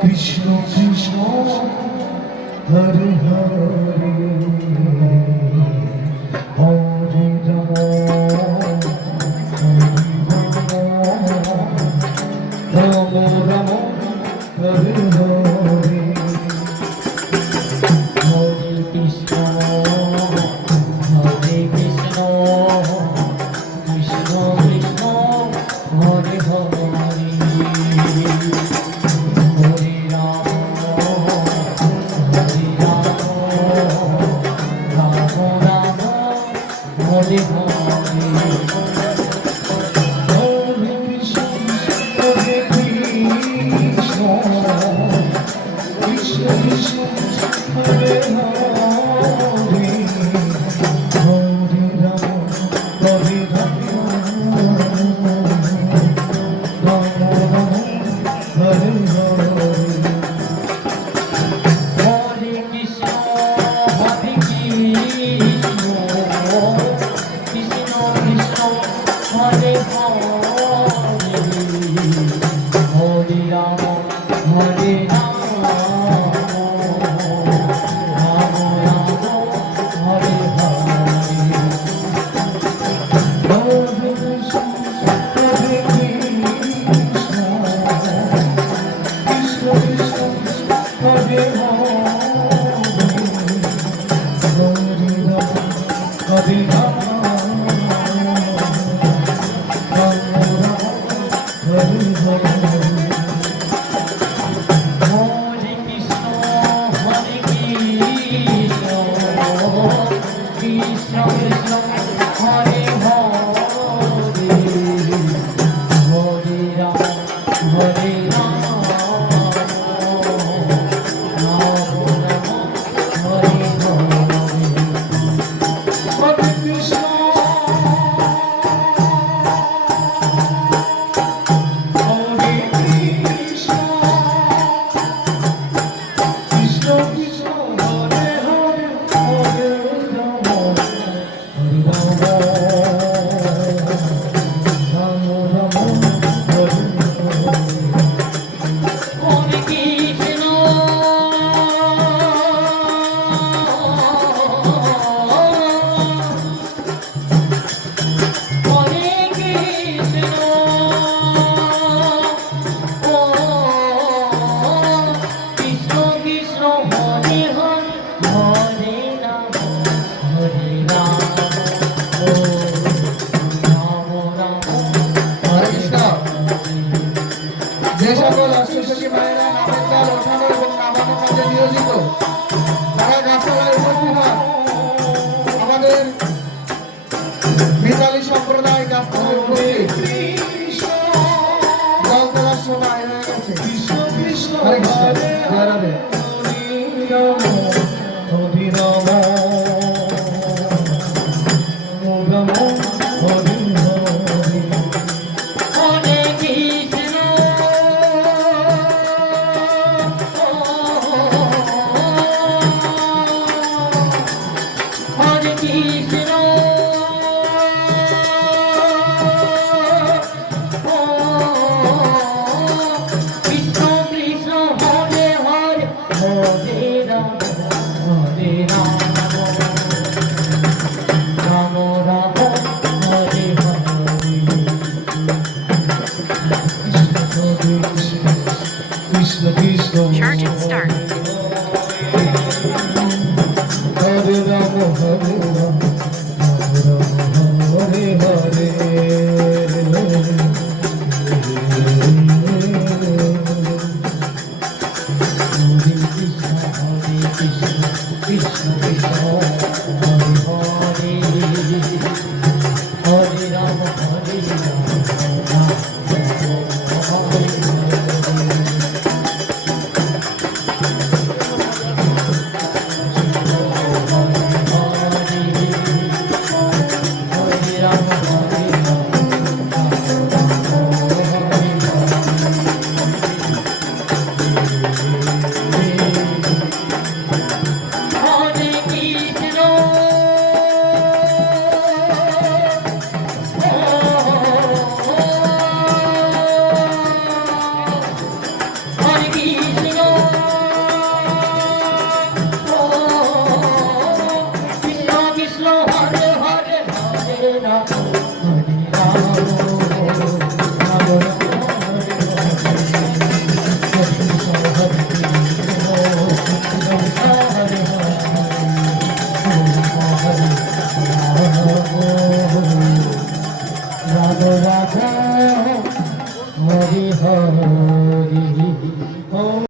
কৃষ্ণ কৃষ্ণ হরে হরে হরে রাম রাম রাম হরে হরে হরে কৃষ্ণ হরে কৃষ্ণ কৃষ্ণ কৃষ্ণ হরে হরে হরে রাম হরে রাম রাম রাম হরে হরে হরে কৃষ্ণ হরে কৃষ্ণ কৃষ্ণ কৃষ্ণ হরে হরে হরে রাম হরে রাম রাম রাম হরে হরে হরে কৃষ্ণ হরে কৃষ্ণ কৃষ্ণ কৃষ্ণ হরে হরে হরে রাম হরে রাম রাম রাম হরে হরে হরে কৃষ্ণ হরে কৃষ্ণ কৃষ্ণ কৃষ্ণ হরে হরে হরে রাম হরে রাম রাম রাম হরে হরে হরে কৃষ্ণ হরে কৃষ্ণ কৃষ্ণ কৃষ্ণ হরে হরে হরে রাম হরে রাম রাম রাম হরে হরে হরে কৃষ্ণ হরে কৃষ্ণ কৃষ্ণ কৃষ্ণ হরে হরে হরে রাম হরে রাম রাম রাম হরে হরে কৃষ্ণ হরে কৃষ্ণ কৃষ্ণ কৃষ্ণ হরে হরে হরে রাম হরে রাম রাম রাম হরে কৃষ্ণ। যে সকল অষ্টসখী মায়েরা নামের জল ওঠানো এবং নামানোর কাজে নিয়োজিত তারা গাছতলায় উপস্থিত হন। আমাদের মিতালি সম্প্রদায় গাছতলায় উপস্থিত জল তোলার সময় হয়ে গেছে। হরে কৃষ্ণ জয় রাধে। হরে রাম রাম হরে হরে হরে কৃষ্ণ হরে কৃষ্ণ কৃষ্ণ কৃষ্ণ হরে হরে হরে রাম হরে Ram Ram Ram Hare Hare Krishna Krishna Krishna Charge and start.